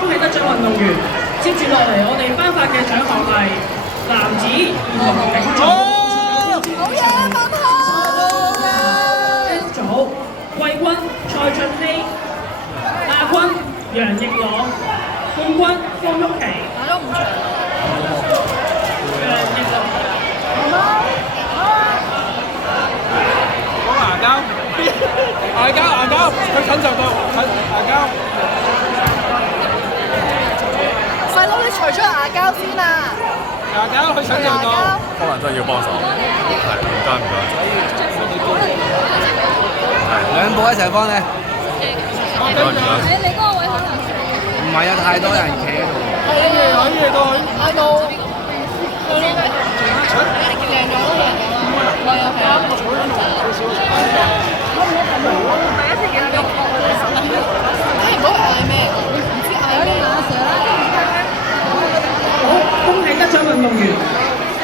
恭喜得獎運動員。接住落嚟，我哋頒發嘅獎項係男子兒童丙組好嘢，分開。F 組季軍蔡俊熙，亞軍楊奕朗，冠軍方旭琪。打咗5場。楊奕朗。牙膠，佢親就到，牙膠。細佬，你除咗牙膠先啊！牙膠，佢親就到。可能真係要幫手，係唔該。兩部一齊幫你。唔該。你嗰個位可能唔係有太多人企喺度。可以過去。喺度。靚咗咯，我有係啊。第一次見到睇唔到嗌咩？唔知嗌咩啊！好，恭喜得獎運動員。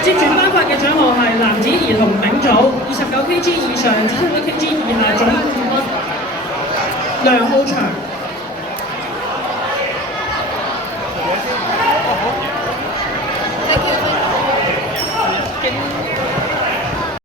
接住頒發嘅獎項係男子兒童丙組29kg 以上至76kg 以下總冠軍梁浩祥。